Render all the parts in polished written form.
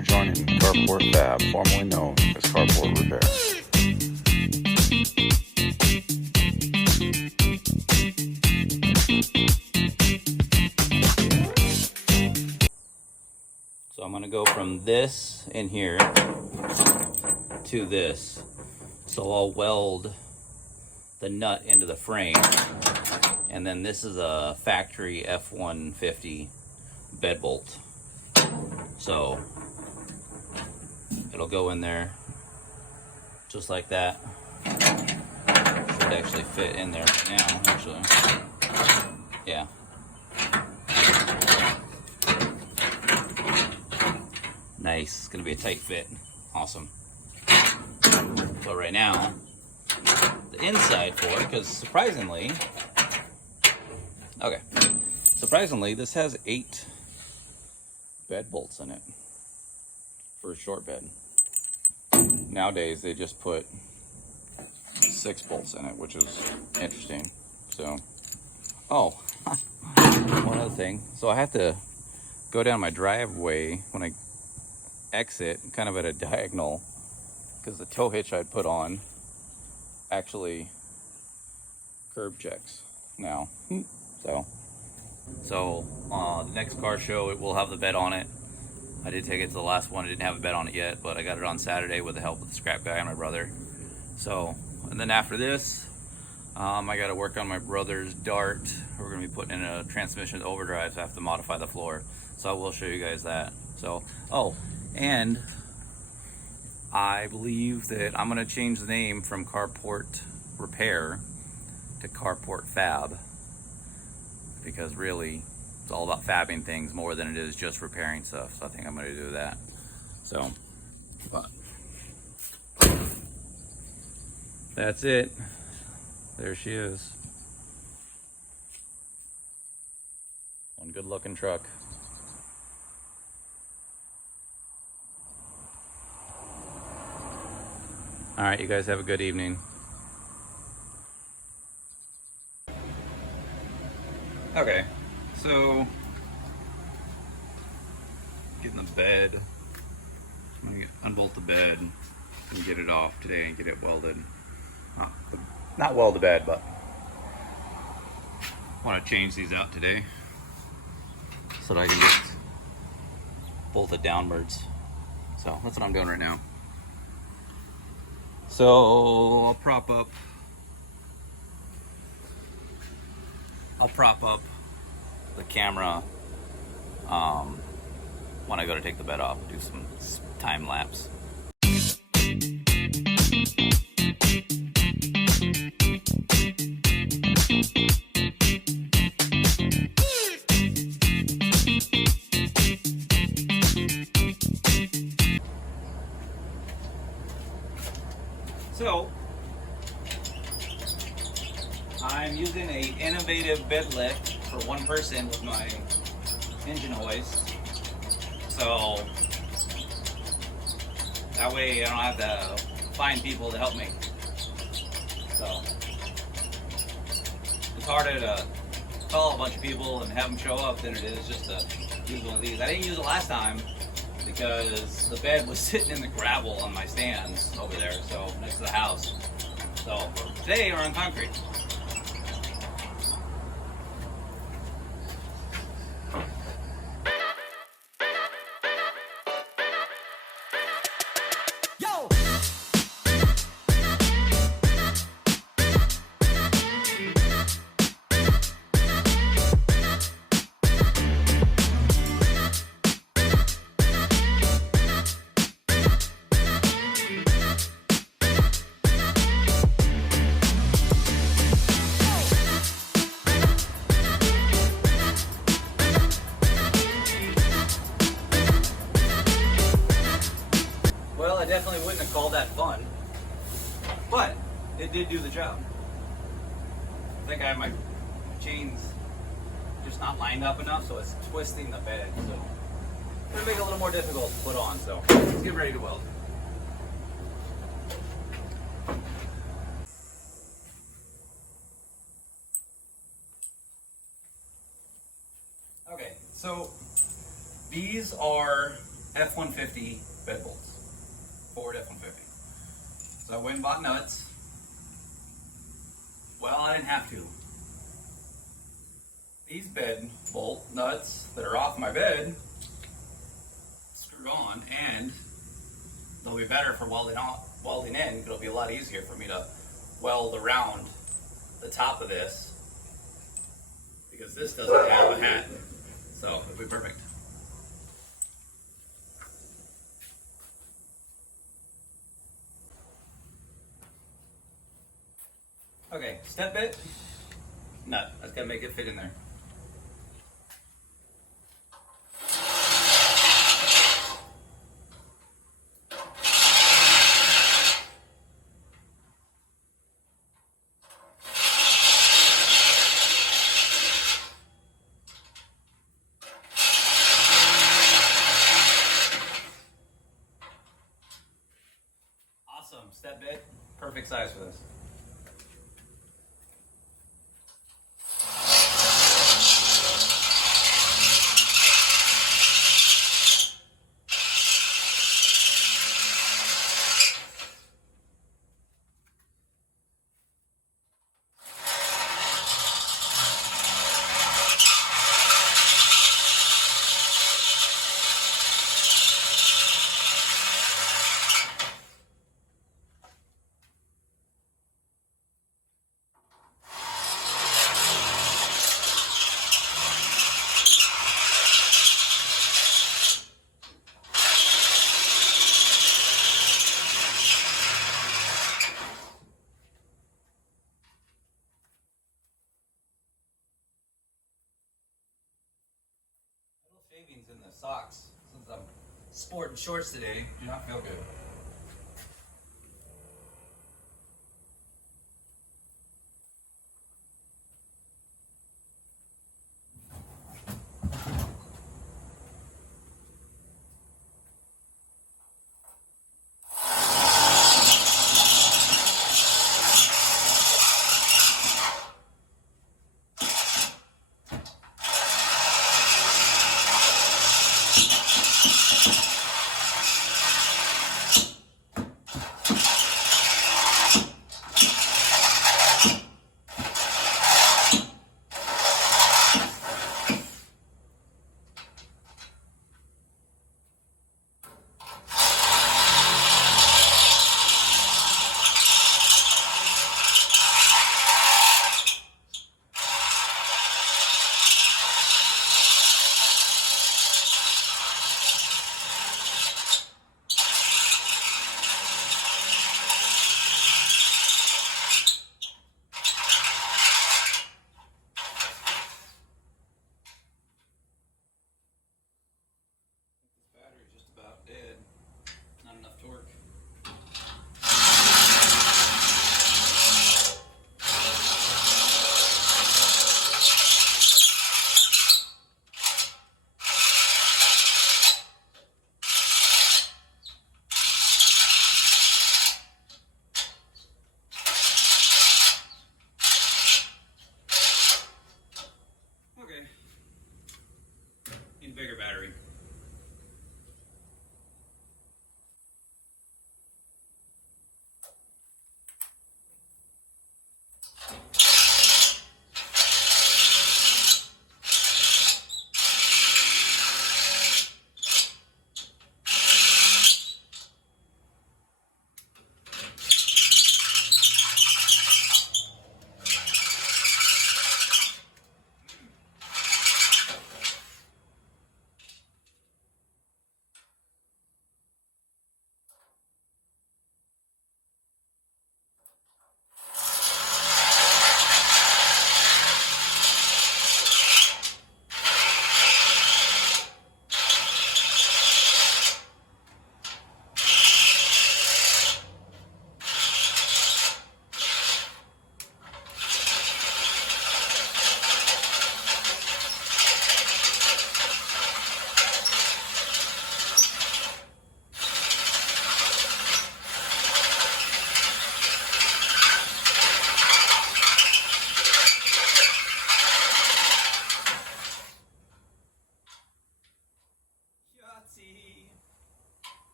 for joining Carport Fab, formerly known as Carport Repair. So I'm going to go from this in here to this. So I'll weld the nut into the frame. And then this is a factory F150 bed bolt. So it'll go in there just like that. Should actually fit in there right now, actually. Yeah. Nice, it's gonna be a tight fit. Awesome. So right now, the inside for it, because surprisingly, this has 8 bed bolts in it for a short bed. Nowadays, they just put 6 bolts in it, which is interesting. So, oh, one other thing. So I have to go down my driveway when I exit, kind of at a diagonal, because the tow hitch I'd put on actually curb checks now. So the next car show, it will have the bed on it. I did take it to the last one. I didn't have a bed on it yet, but I got it on Saturday with the help of the scrap guy and my brother. So, and then after this, I got to work on my brother's Dart. We're going to be putting in a transmission overdrive, so I have to modify the floor. So I will show you guys that. So, oh, and I believe that I'm going to change the name from Carport Repair to Carport Fab, because really it's all about fabbing things more than it is just repairing stuff. So I think I'm going to do that. So, but that's it. There she is. One good looking truck. All right, you guys have a good evening. Okay, so getting the bed. I'm gonna unbolt the bed and get it off today and get it welded. Not weld the bed, but I want to change these out today so that I can get bolted downwards. So that's what I'm doing right now. So I'll prop up the camera when I go to take the bed off, do some time lapse. So I'm using an innovative bed lift for one person with my engine hoist. So that way I don't have to find people to help me. So it's harder to call a bunch of people and have them show up than it is just to use one of these. I didn't use it last time because the bed was sitting in the gravel on my stands over there, so next to the house. So today we're on concrete. Well, I definitely wouldn't have called that fun, but it did do the job. I think I have my chains just not lined up enough, so it's twisting the bed. So it's gonna make it a little more difficult to put on. So let's get ready to weld. Okay, so these are F150 bed bolts. Ford F150. So I went and bought nuts. Well, I didn't have to. These bed bolt nuts that are off my bed screwed on, and they'll be better for welding in. It'll be a lot easier for me to weld around the top of this because this doesn't have a hat. So it'll be perfect. Okay, step bit, nut. I just gotta make it fit in there. Awesome, step bit, perfect size for this. Shavings in the socks since I'm sporting shorts today. Do not feel good. Bigger battery.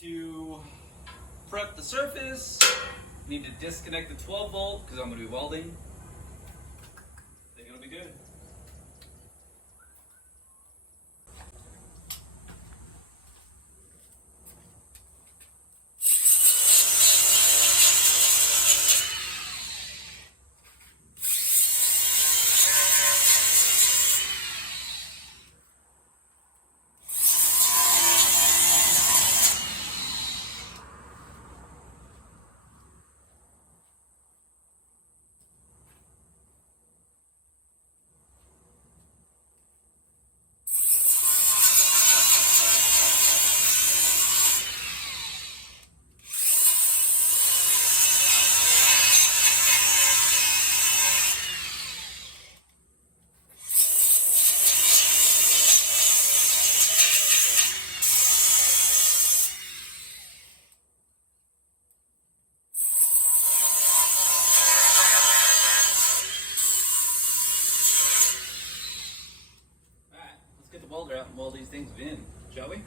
to prep the surface. Need to disconnect the 12 volt because I'm going to be welding. I think it'll be good. Get the welder out and weld these things in, shall we?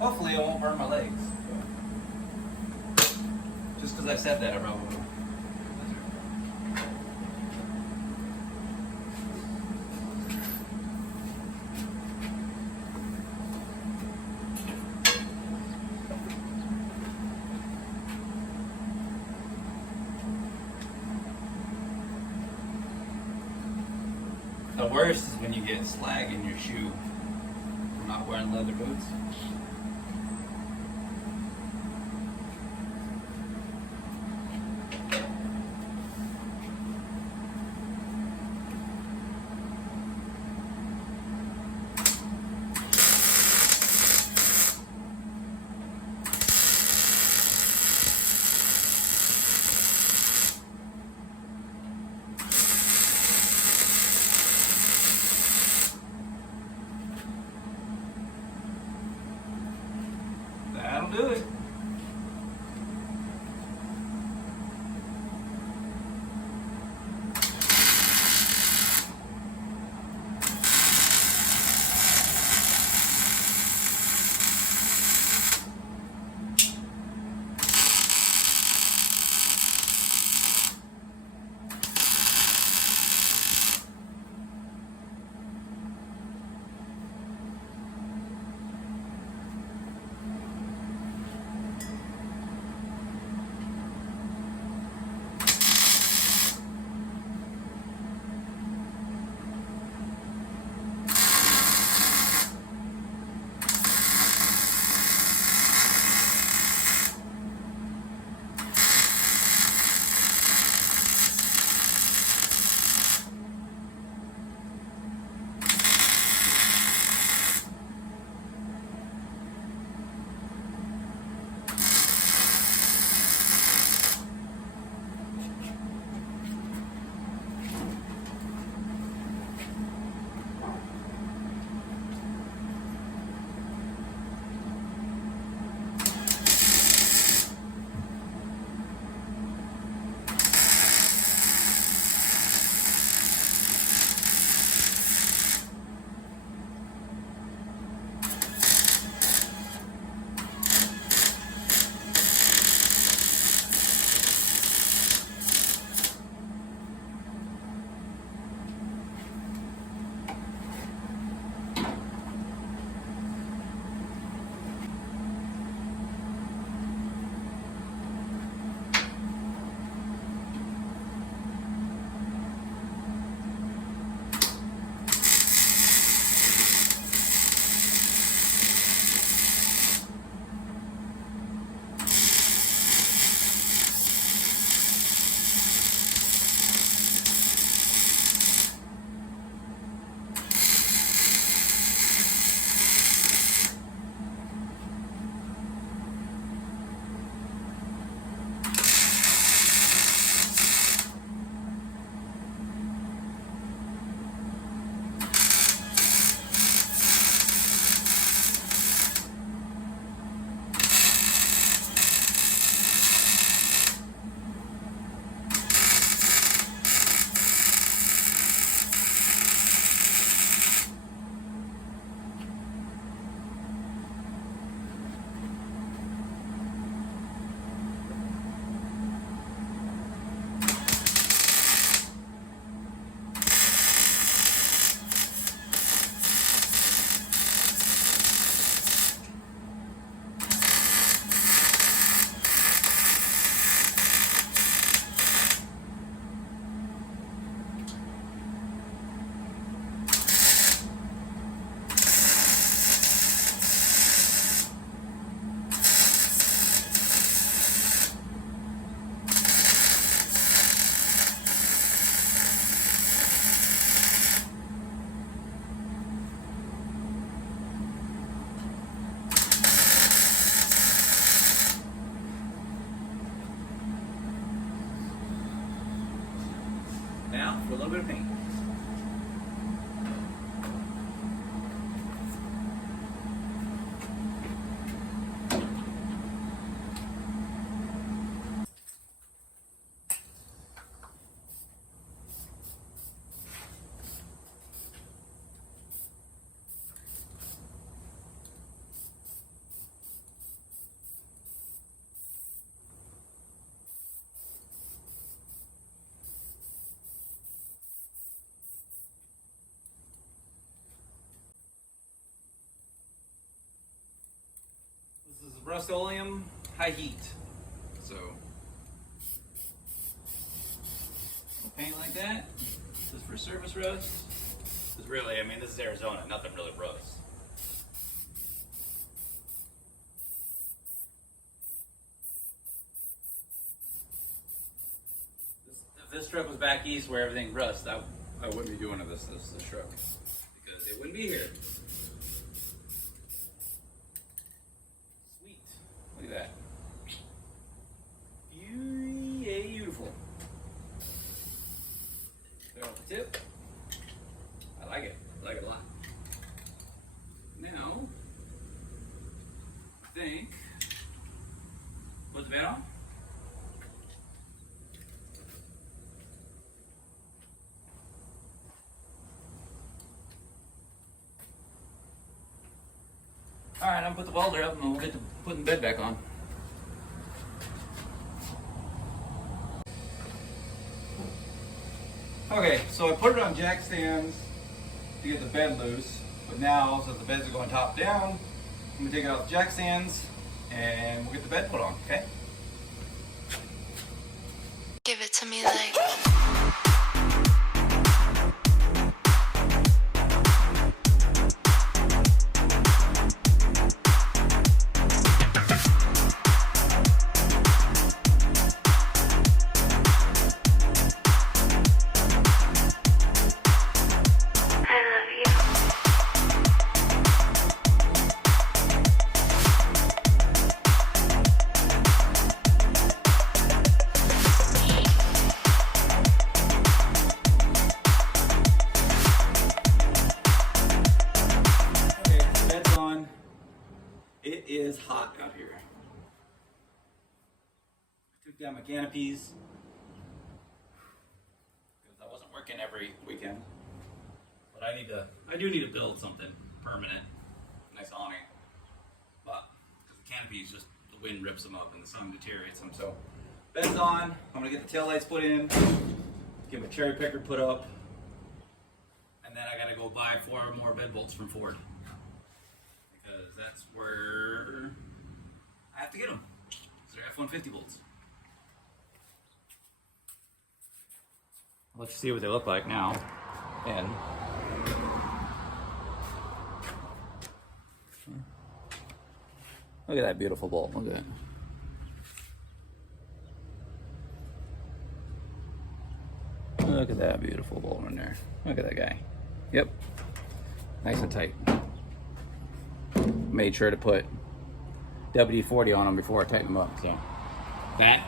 Hopefully I won't burn my legs. Just because I said that, I probably will. The worst is when you get slag in your shoe from not wearing leather boots. That'll do it. little bit of paint. This is Rust-Oleum high heat. So, paint like that. This is for surface rust. Because really, I mean, this is Arizona. Nothing really rusts. If this truck was back east where everything rusts, I wouldn't be doing this truck. Because it wouldn't be here. Sweet. Look at that. Beautiful. Clear off the tip. I like it. I like it a lot. Now, I think, put the bed on. Alright, I'm gonna put the welder up and we'll get to putting the bed back on. Okay, so I put it on jack stands to get the bed loose, but now, since the beds are going top down, I'm gonna take it off the jack stands and we'll get the bed put on, okay? Give it to me like. It is hot out here. I took down my canopies because I wasn't working every weekend. But I do need to build something permanent, nice awning. But because the canopies just, the wind rips them up and the sun deteriorates them. So bed's on. I'm gonna get the taillights put in, get my cherry picker put up, and then I gotta go buy 4 more bed bolts from Ford. Because that's where I have to get them. They're f150 bolts. I'll let you see what they look like now. And look at that beautiful bolt. Look at that. Look at that beautiful bolt in there. Look at that guy. Yep. Nice and tight. Made sure to put WD-40 on them before I tighten them up. So that,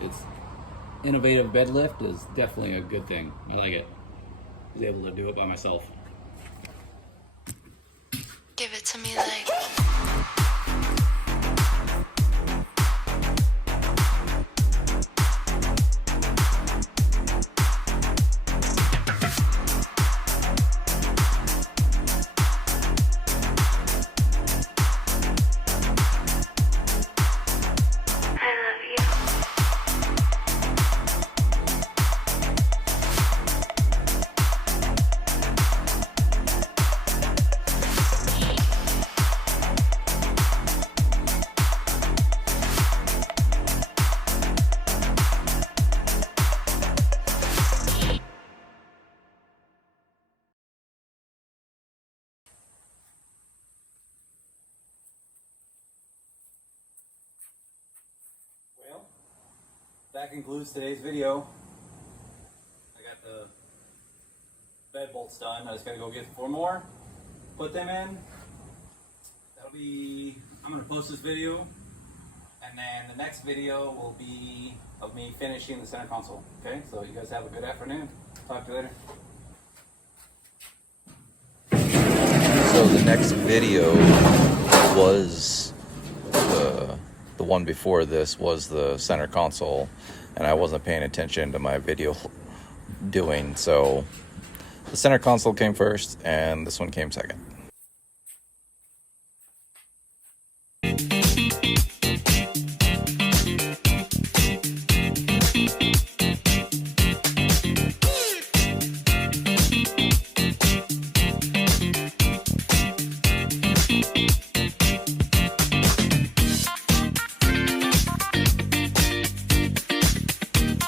it's innovative bed lift is definitely a good thing. I like it. I was able to do it by myself. Give it to me like. That concludes today's video. I got the bed bolts done. I just gotta go get 4 more, put them in. That'll be, I'm gonna post this video And then the next video will be of me finishing the center console. Okay, so you guys have a good afternoon. Talk to you later. So the next video was the one before this was the center console, and I wasn't paying attention to my video doing, so the center console came first and this one came second.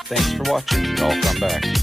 Thanks for watching. I'll come back.